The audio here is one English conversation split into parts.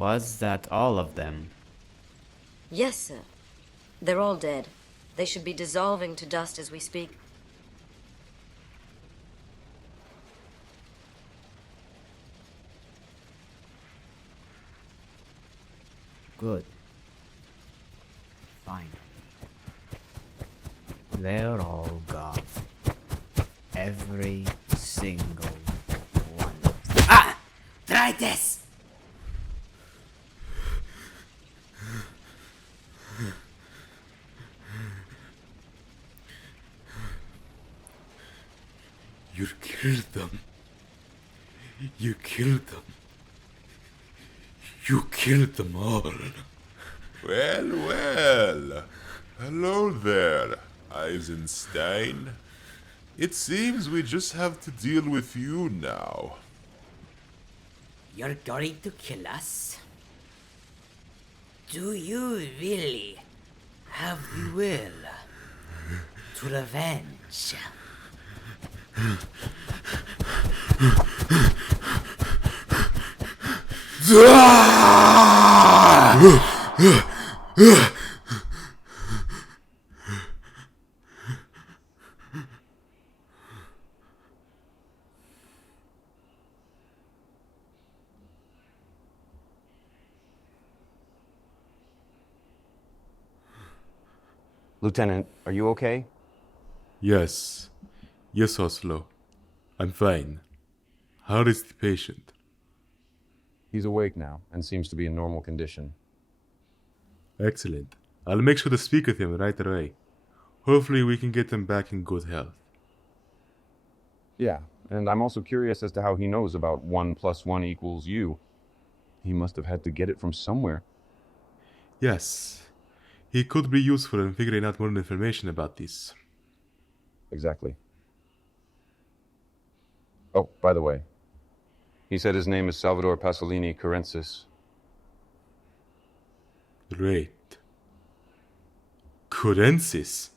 Was that all of them? Yes, sir. They're all dead. They should be dissolving to dust as we speak. Good. Fine. They're all gone. Every single one. Ah! Try this! You killed them. You killed them. You killed them all. Well, well. Hello there, Eisenstein. It seems we just have to deal with you now. You're going to kill us? Do you really have the will to revenge? Lieutenant, are you okay? Yes. Yes, Oslo. I'm fine. How is the patient? He's awake now and seems to be in normal condition. Excellent. I'll make sure to speak with him right away. Hopefully we can get him back in good health. Yeah, and I'm also curious as to how he knows about 1 + 1 = you. He must have had to get it from somewhere. Yes. He could be useful in figuring out more information about this. Exactly. Oh, by the way, he said his name is Salvador Pasolini Curensis. Great. Curensis.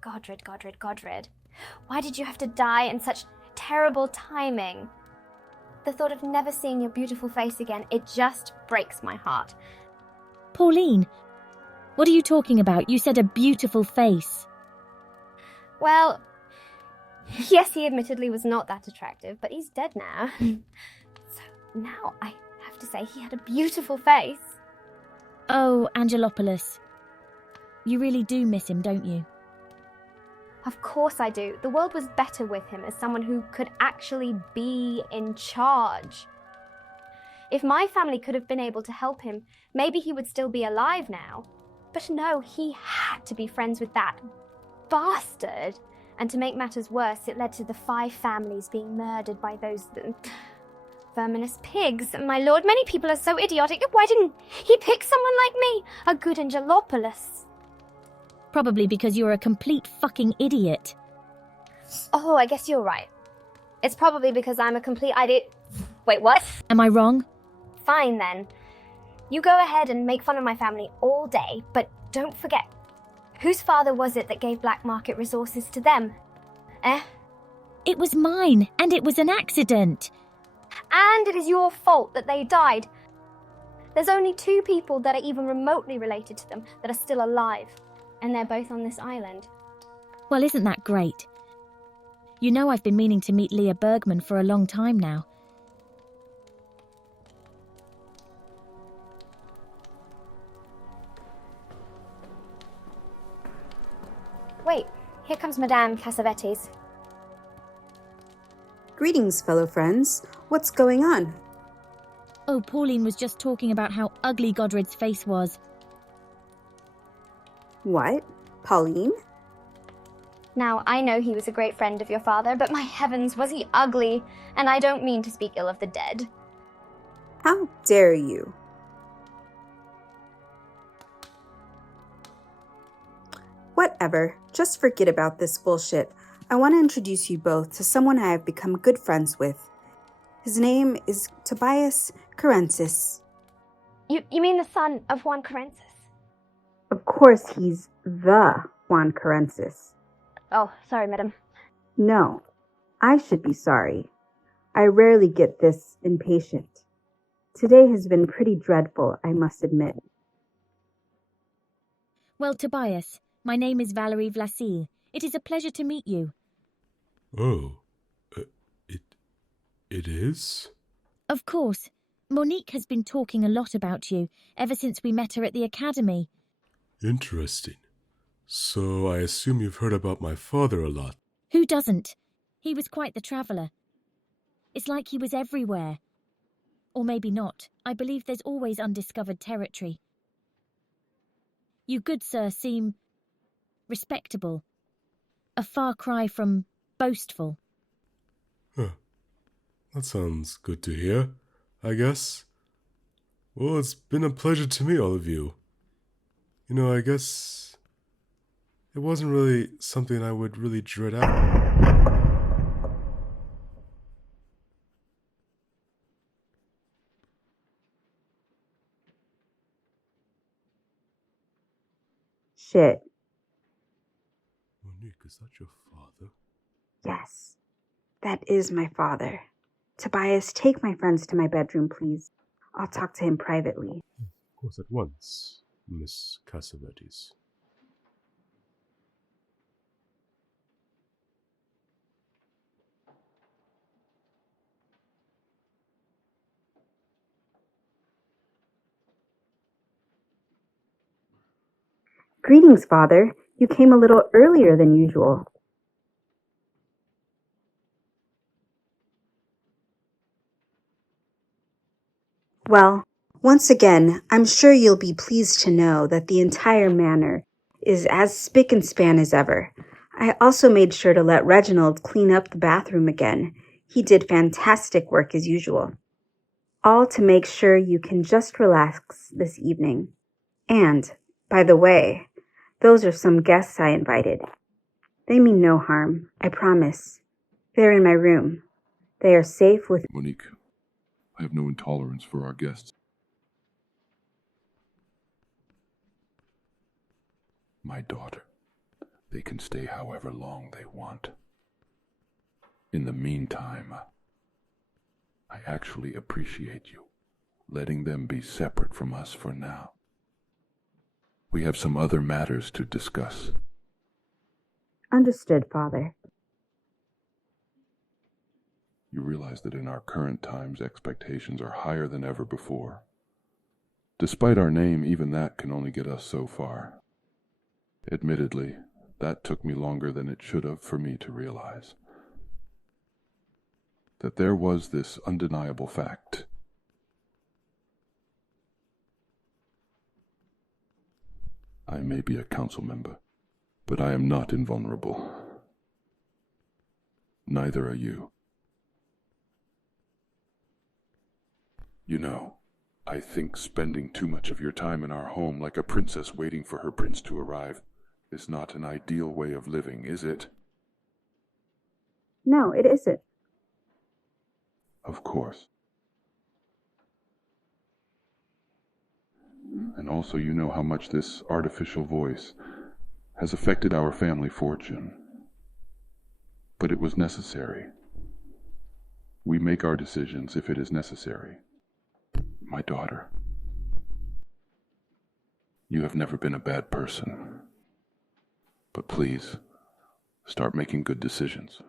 Godred. Why did you have to die in such terrible timing? The thought of never seeing your beautiful face again, it just breaks my heart. Pauline, what are you talking about? You said a beautiful face. Well, yes, he admittedly was not that attractive, but he's dead now. So now I have to say he had a beautiful face. Oh, Angelopoulos. You really do miss him, don't you? Of course I do. The world was better with him as someone who could actually be in charge. If my family could have been able to help him, maybe he would still be alive now. But no, he had to be friends with that bastard. And to make matters worse, it led to the 5 families being murdered by those verminous pigs. My lord, many people are so idiotic. Why didn't he pick someone like me? A good Angelopoulos. Probably because you're a complete fucking idiot. Oh, I guess you're right. It's probably because I'm a complete idiot. Wait, what? Am I wrong? Fine then. You go ahead and make fun of my family all day, but don't forget, whose father was it that gave black market resources to them? It was mine, and it was an accident. And it is your fault that they died. There's only 2 people that are even remotely related to them that are still alive. And they're both on this island. Well, isn't that great? You know I've been meaning to meet Leah Bergman for a long time now. Wait, here comes Madame Cassavetes. Greetings, fellow friends. What's going on? Oh, Pauline was just talking about how ugly Godred's face was. What? Pauline? Now, I know he was a great friend of your father, but my heavens, was he ugly? And I don't mean to speak ill of the dead. How dare you? Whatever. Just forget about this bullshit. I want to introduce you both to someone I have become good friends with. His name is Tobias Carensis. You mean the son of Juan Carensis? Of course, he's the Juan Carensis. Oh, sorry, madam. No, I should be sorry. I rarely get this impatient. Today has been pretty dreadful, I must admit. Well, Tobias, my name is Valerie Vlasil. It is a pleasure to meet you. Oh, it is? Of course. Monique has been talking a lot about you ever since we met her at the academy. Interesting. So I assume you've heard about my father a lot. Who doesn't? He was quite the traveller. It's like he was everywhere. Or maybe not. I believe there's always undiscovered territory. You good sir seem respectable. A far cry from boastful. Huh. That sounds good to hear, I guess. Well, it's been a pleasure to meet all of you. You know, I guess it wasn't really something I would really dread out. Shit. Monique, is that your father? Yes, that is my father. Tobias, take my friends to my bedroom, please. I'll talk to him privately. Of course, at once, Miss Cassavetes. Greetings, Father. You came a little earlier than usual. Well, once again, I'm sure you'll be pleased to know that the entire manor is as spick and span as ever. I also made sure to let Reginald clean up the bathroom again. He did fantastic work as usual. All to make sure you can just relax this evening. And, by the way, those are some guests I invited. They mean no harm, I promise. They're in my room. They are safe with... Monique, I have no intolerance for our guests. My daughter, they can stay however long they want. In the meantime, I actually appreciate you letting them be separate from us for now. We have some other matters to discuss. Understood, Father. You realize that in our current times, expectations are higher than ever before. Despite our name, even that can only get us so far. Admittedly, that took me longer than it should have for me to realize. That there was this undeniable fact. I may be a council member, but I am not invulnerable. Neither are you. You know, I think spending too much of your time in our home like a princess waiting for her prince to arrive is not an ideal way of living, is it? No, it isn't. Of course. And also you know how much this artificial voice has affected our family fortune. But it was necessary. We make our decisions if it is necessary. My daughter, you have never been a bad person. But please, start making good decisions.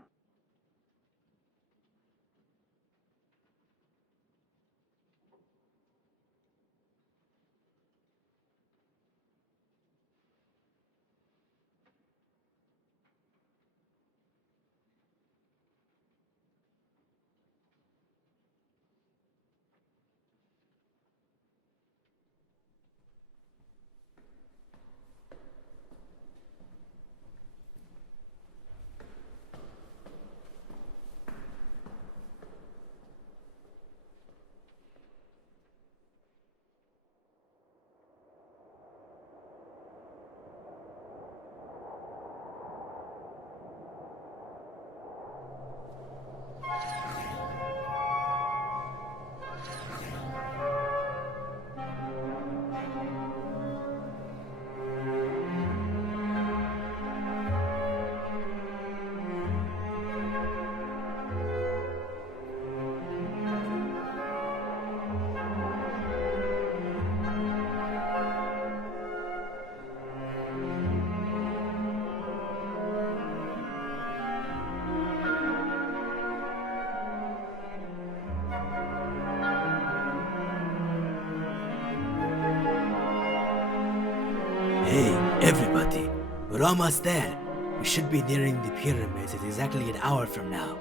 Hey, everybody. We're almost there. We should be nearing the pyramids at exactly an hour from now.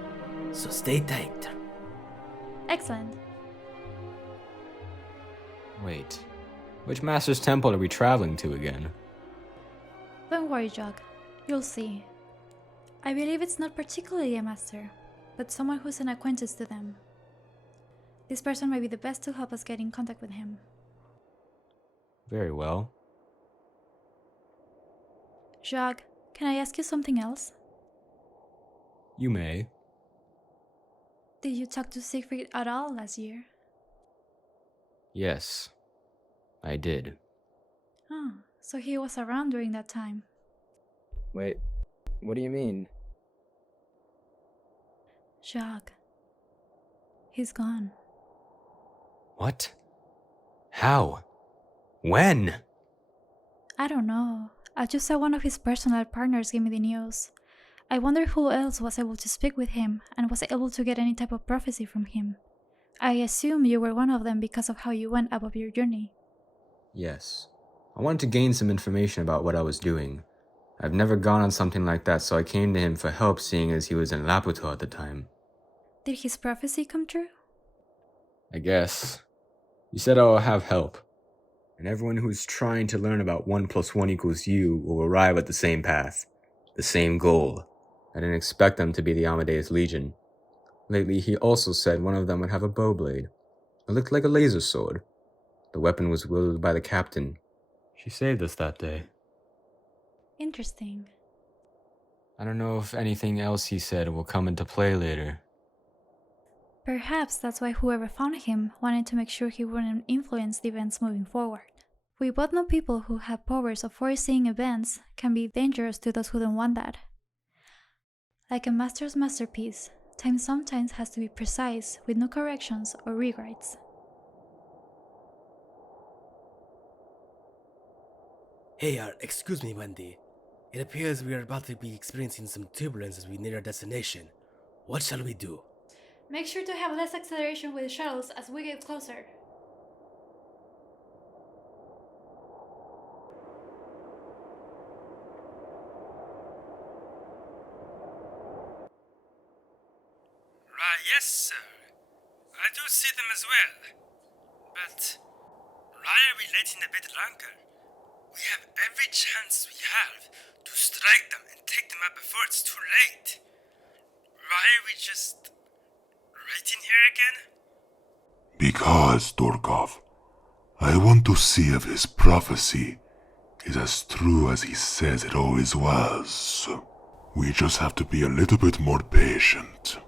So stay tight. Excellent. Wait, which Master's Temple are we traveling to again? Don't worry, Jacques. You'll see. I believe it's not particularly a master, but someone who's an acquaintance to them. This person might be the best to help us get in contact with him. Very well. Jacques, can I ask you something else? You may. Did you talk to Siegfried at all last year? Yes, I did. Oh, so he was around during that time. Wait, what do you mean? Jacques. He's gone. What? How? When? I don't know. I just saw one of his personal partners give me the news. I wonder who else was able to speak with him and was able to get any type of prophecy from him. I assume you were one of them because of how you went above your journey. Yes. I wanted to gain some information about what I was doing. I've never gone on something like that, so I came to him for help, seeing as he was in Laputo at the time. Did his prophecy come true? I guess. You said I'll have help. And everyone who's trying to learn about 1 + 1 = you will arrive at the same path, the same goal. I didn't expect them to be the Amadeus Legion. Lately, he also said one of them would have a bow blade. It looked like a laser sword. The weapon was wielded by the captain. She saved us that day. Interesting. I don't know if anything else he said will come into play later. Perhaps that's why whoever found him wanted to make sure he wouldn't influence the events moving forward. We both know people who have powers of foreseeing events can be dangerous to those who don't want that. Like a master's masterpiece, time sometimes has to be precise with no corrections or rewrites. Hey, excuse me, Wendy. It appears we are about to be experiencing some turbulence as we near our destination. What shall we do? Make sure to have less acceleration with the shuttles as we get closer. Yes, sir. I do see them as well. But why are we letting a bit longer? We have every chance we have to strike them and take them out before it's too late. Why are we just waiting here again? Because, Dorkov, I want to see if his prophecy is as true as he says it always was. We just have to be a little bit more patient.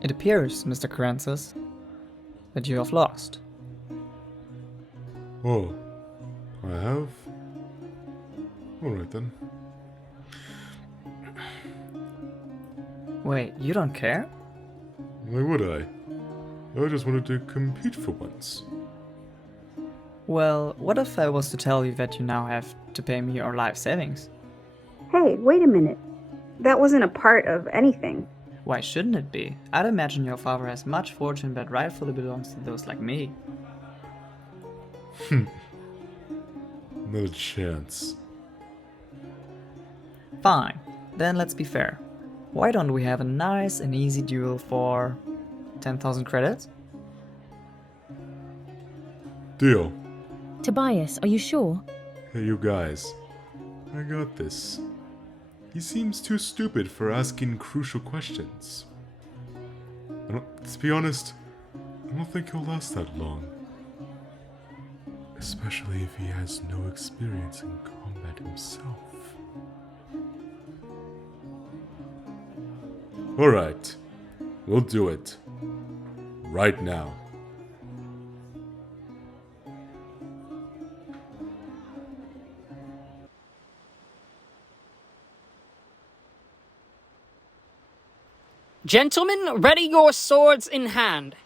It appears, Mr. Carensis, that you have lost. Oh, I have? Alright then. Wait, you don't care? Why would I? I just wanted to compete for once. Well, what if I was to tell you that you now have to pay me your life savings? Hey, wait a minute. That wasn't a part of anything. Why shouldn't it be? I'd imagine your father has much fortune that rightfully belongs to those like me. Not a chance. Fine, then let's be fair. Why don't we have a nice and easy duel for 10,000 credits? Deal. Tobias, are you sure? Hey, you guys. I got this. He seems too stupid for asking crucial questions. To be honest, I don't think he'll last that long. Especially if he has no experience in combat himself. Alright, we'll do it. Right now. Gentlemen, ready your swords in hand.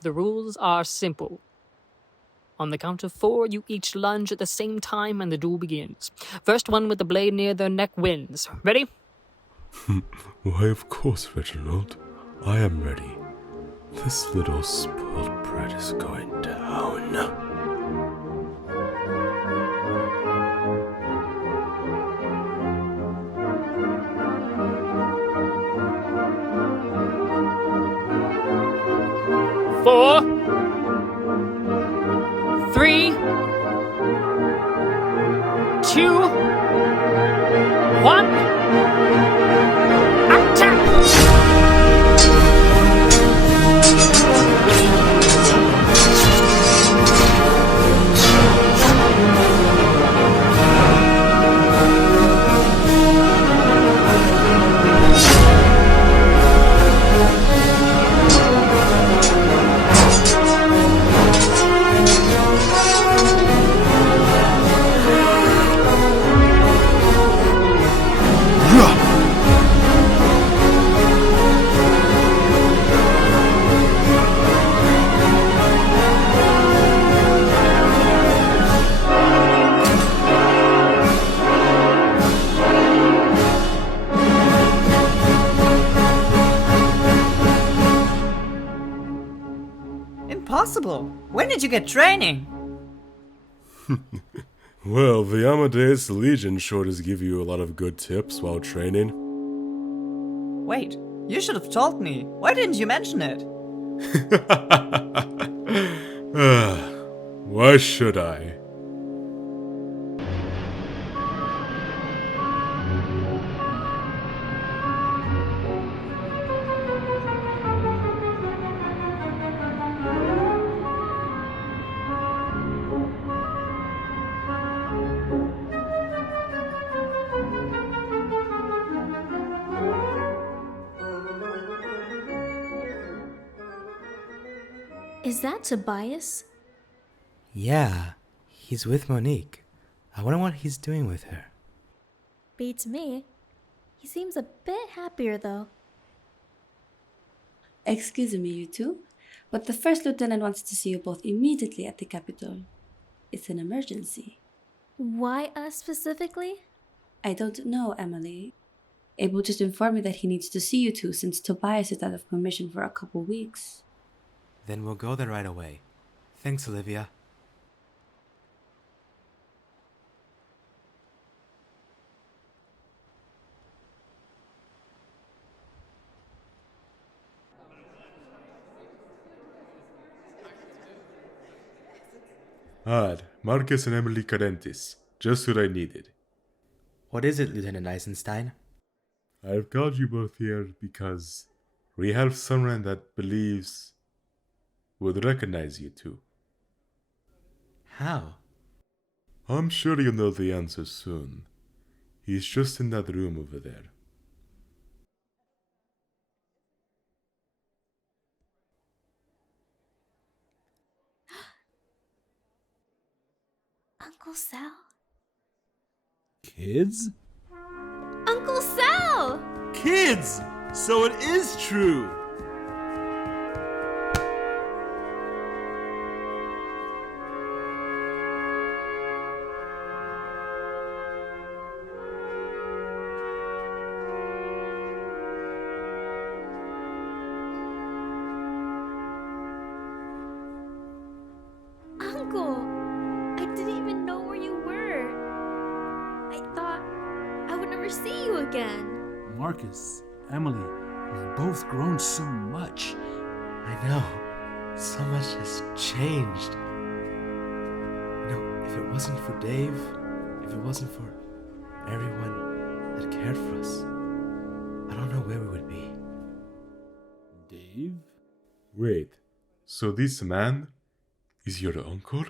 The rules are simple. On the count of 4, you each lunge at the same time and the duel begins. First one with the blade near their neck wins. Ready? Why, of course, Reginald. I am ready. This little spoiled brat is going down. Four, 3, 2, 1. Attack! Impossible! When did you get training? Well, the Amadeus Legion sure does give you a lot of good tips while training. Wait, you should have told me. Why didn't you mention it? Why should I? Is that Tobias? Yeah, he's with Monique. I wonder what he's doing with her. Beats me. He seems a bit happier though. Excuse me, you two, but the first lieutenant wants to see you both immediately at the capital. It's an emergency. Why us specifically? I don't know, Emily. Abel just informed me that he needs to see you two since Tobias is out of commission for a couple weeks. Then we'll go there right away. Thanks, Olivia. Marcus and Emily Carentis. Just what I needed. What is it, Lieutenant Eisenstein? I've called you both here because we have someone that believes would recognize you two. How? I'm sure you'll know the answer soon. He's just in that room over there. Uncle Sal? Kids? Uncle Sal! Kids! So it is true! see you again. Marcus, Emily, you've both grown so much. I know. So much has changed. You know, if it wasn't for Dave, if it wasn't for everyone that cared for us, I don't know where we would be. Dave? Wait, so this man is your uncle?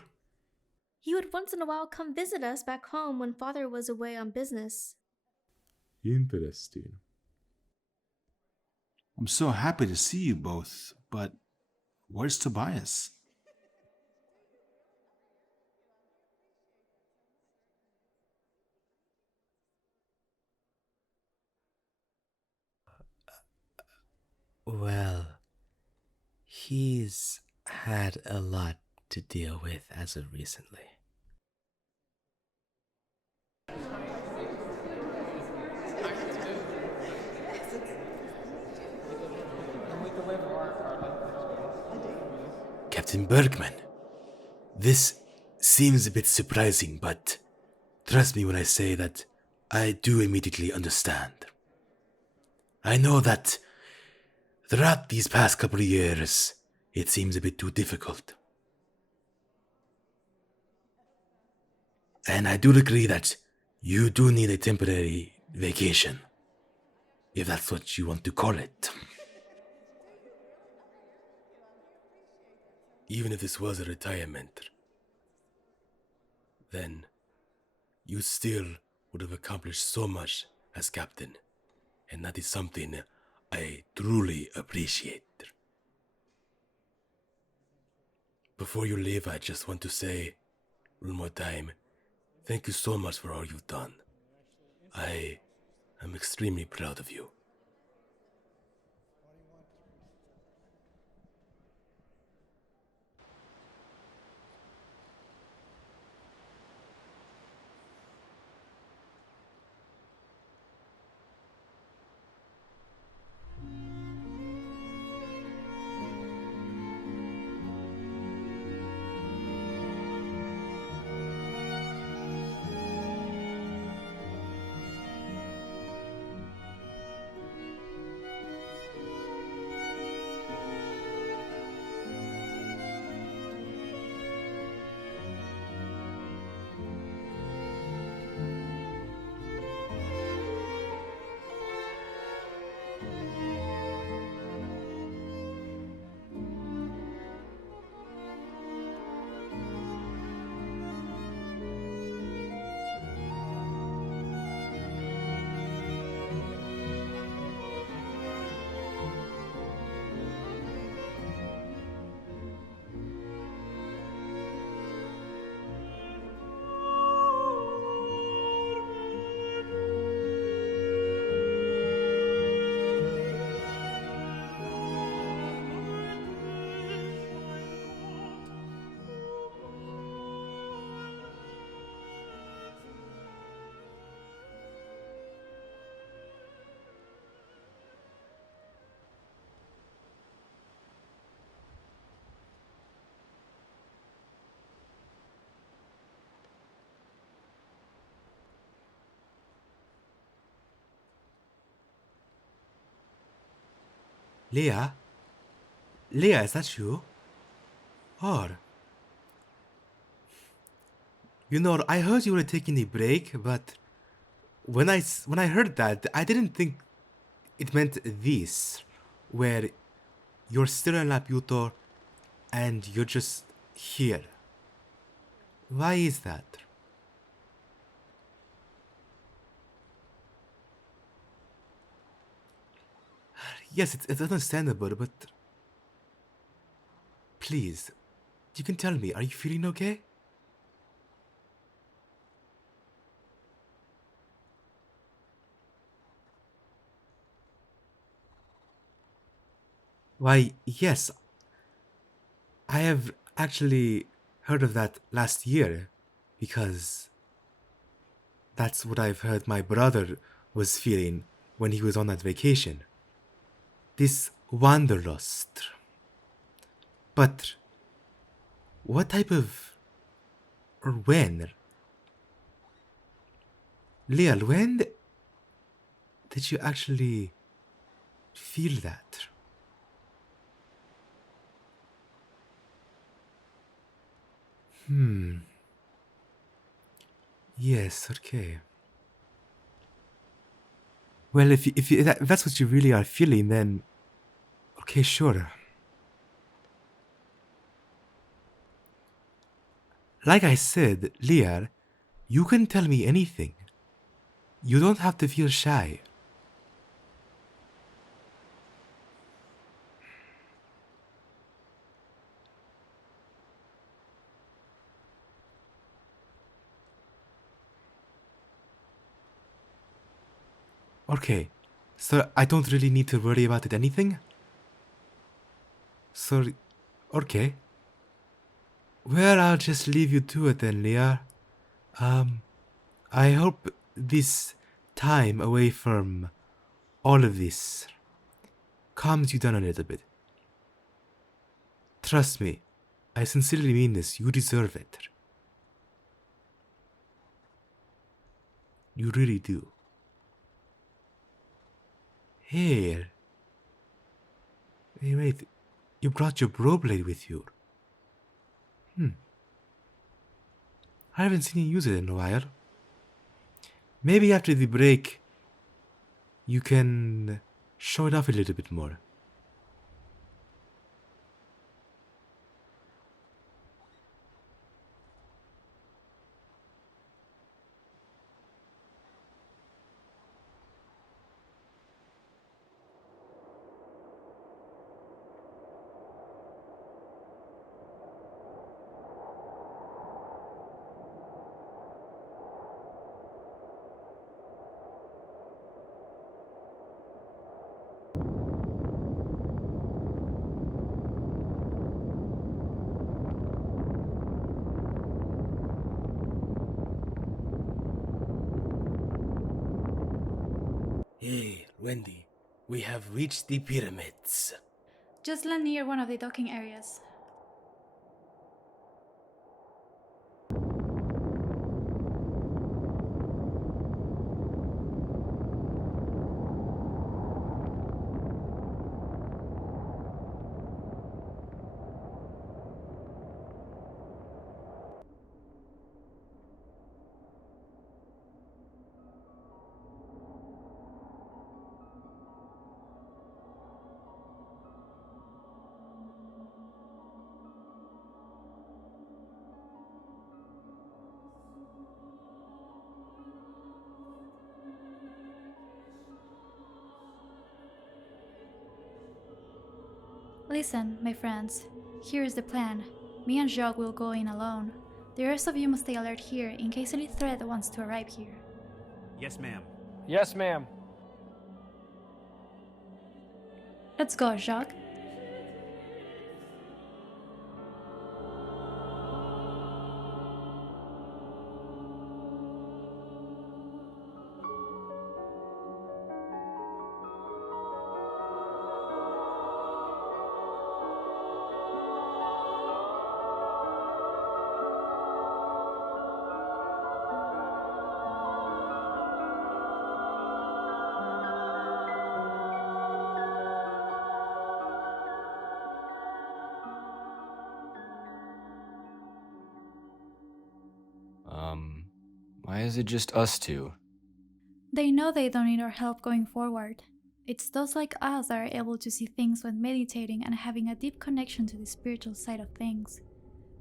He would once in a while come visit us back home when father was away on business. Interesting. I'm so happy to see you both, but where's Tobias? Well, he's had a lot to deal with as of recently. Captain Bergman, this seems a bit surprising, but trust me when I say that I do immediately understand. I know that throughout these past couple of years, it seems a bit too difficult. And I do agree that you do need a temporary vacation, if that's what you want to call it. Even if this was a retirement, then you still would have accomplished so much as captain, and that is something I truly appreciate. Before you leave, I just want to say, one more time, thank you so much for all you've done. I am extremely proud of you. Leah? Leah, is that you? Or... You know, I heard you were taking a break, but... When I heard that, I didn't think it meant this, where you're still in Laputo and you're just here. Why is that? Yes, it's understandable, but... Please, you can tell me, are you feeling okay? Why, yes. I have actually heard of that last year, because that's what I've heard my brother was feeling when he was on that vacation. This wanderlust. But what type of... or when? Leah, when... that you actually feel that. Yes, okay. Well, if that's what you really are feeling, then okay, sure. Like I said, Lear, you can tell me anything. You don't have to feel shy. Okay, so I don't really need to worry about it anything? So, okay. Well, I'll just leave you to it then, Lear. I hope this time away from all of this calms you down a little bit. Trust me, I sincerely mean this. You deserve it. You really do. Hey, wait. You brought your bro blade with you. I haven't seen you use it in a while. Maybe after the break, you can show it off a little bit more. Hey, Wendy, we have reached the pyramids. Just land near one of the docking areas. Listen, my friends, here is the plan. Me and Jacques will go in alone. The rest of you must stay alert here in case any threat wants to arrive here. Yes, ma'am. Yes, ma'am. Let's go, Jacques. Why is it just us two? They know they don't need our help going forward. It's those like us that are able to see things when meditating and having a deep connection to the spiritual side of things.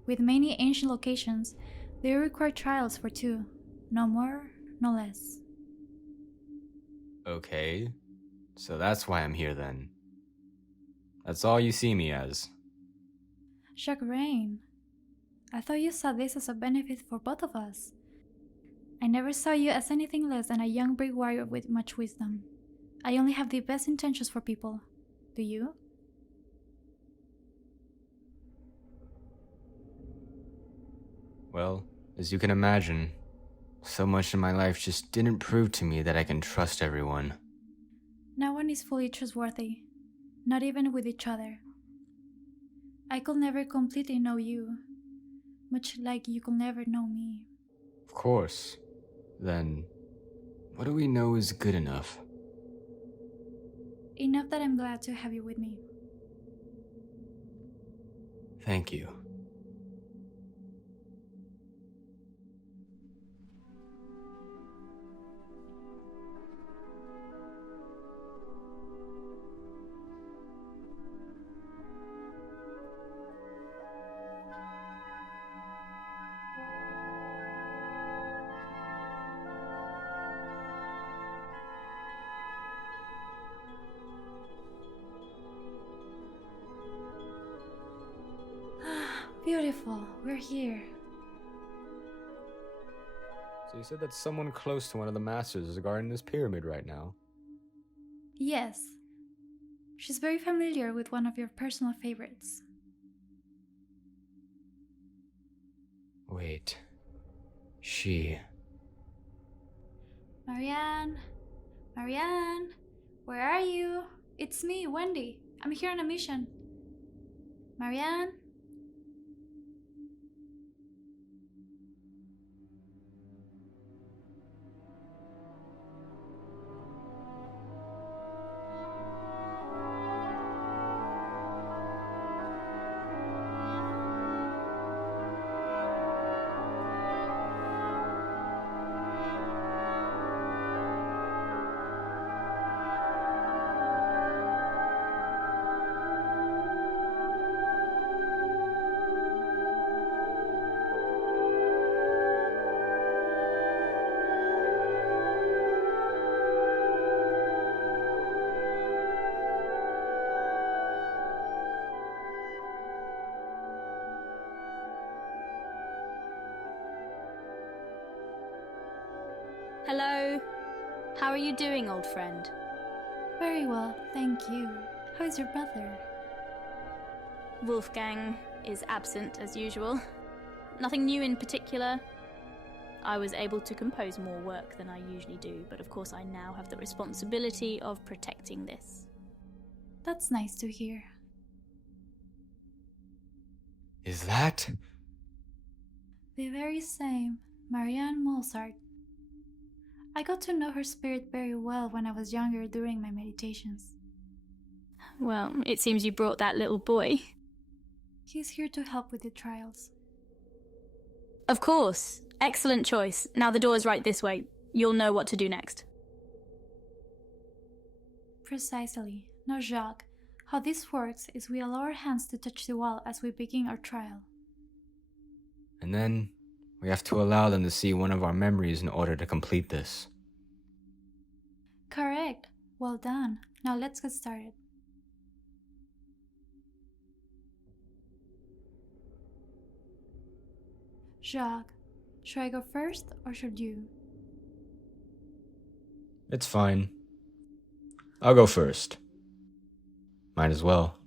With many ancient locations, they require trials for two. No more, no less. Okay, so that's why I'm here then. That's all you see me as. Jacques, I thought you saw this as a benefit for both of us. I never saw you as anything less than a young brave warrior with much wisdom. I only have the best intentions for people. Do you? Well, as you can imagine, so much in my life just didn't prove to me that I can trust everyone. No one is fully trustworthy, not even with each other. I could never completely know you, much like you could never know me. Of course. Then, what do we know is good enough? enough that I'm glad to have you with me. Thank you. Beautiful, we're here. So you said that someone close to one of the masters is guarding this pyramid right now? Yes. She's very familiar with one of your personal favorites. Wait. She... Marianne? Marianne? Where are you? It's me, Wendy. I'm here on a mission. Marianne? Hello. How are you doing, old friend? Very well, thank you. How is your brother? Wolfgang is absent as usual. Nothing new in particular. I was able to compose more work than I usually do, but of course I now have the responsibility of protecting this. That's nice to hear. Is that? The very same, Marianne Mozart. I got to know her spirit very well when I was younger during my meditations. Well, it seems you brought that little boy. He's here to help with the trials. Of course. Excellent choice. Now the door's right this way. You'll know what to do next. Precisely. Now, Jacques, how this works is we allow our hands to touch the wall as we begin our trial. And then we have to allow them to see one of our memories in order to complete this. Correct. Well done. Now let's get started. Jacques, should I go first or should you? It's fine. I'll go first. Might as well.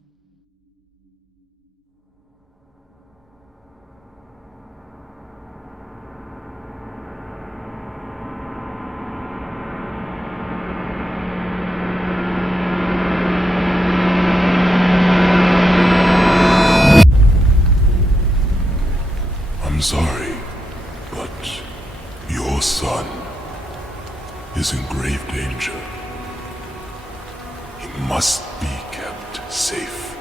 I'm sorry, but your son is in grave danger. He must be kept safe.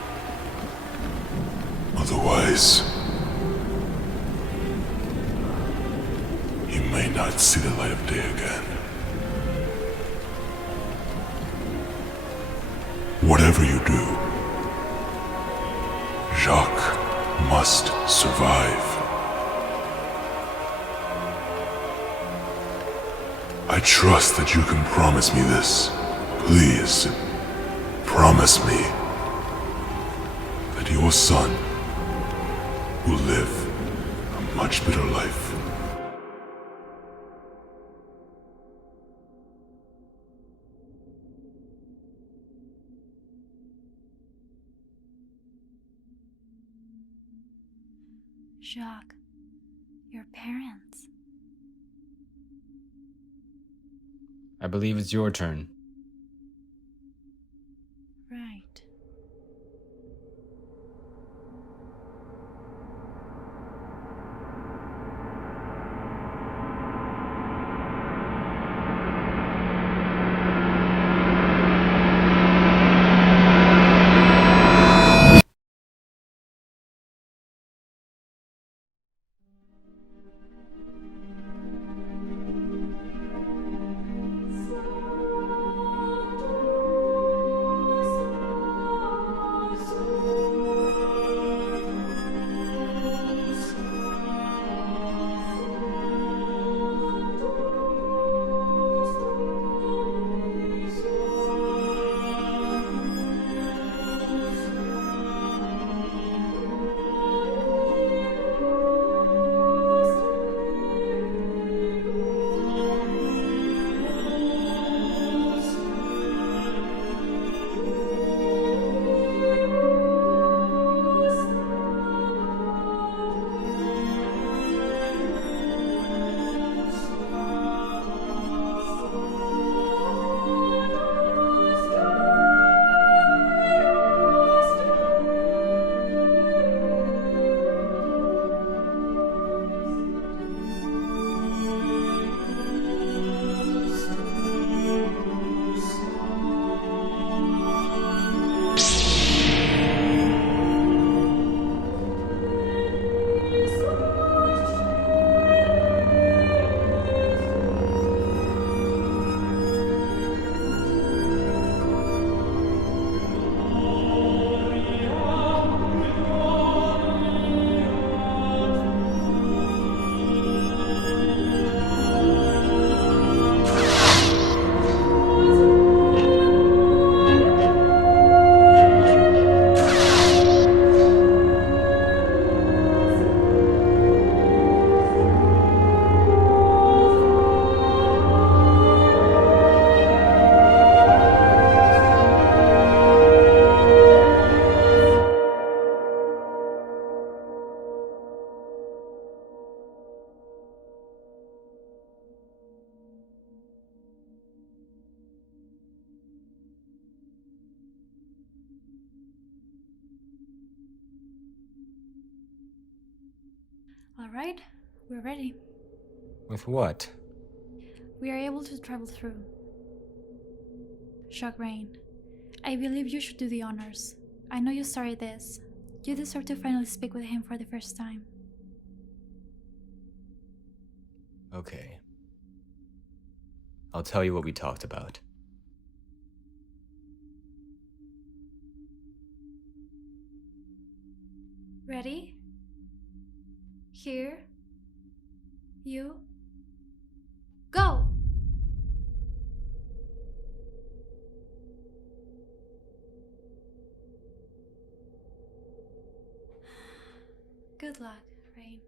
Otherwise, he may not see the light of day again. Whatever you do, Jacques must survive. I trust that you can promise me this. Please, promise me that your son will live a much better life. Jacques, your parents. I believe it's your turn. Right. Alright, we're ready. With what? We are able to travel through. Jacques, I believe you should do the honors. I know you started this. You deserve to finally speak with him for the first time. Okay. I'll tell you what we talked about. Ready? Here. You. Go! Good luck, Rain.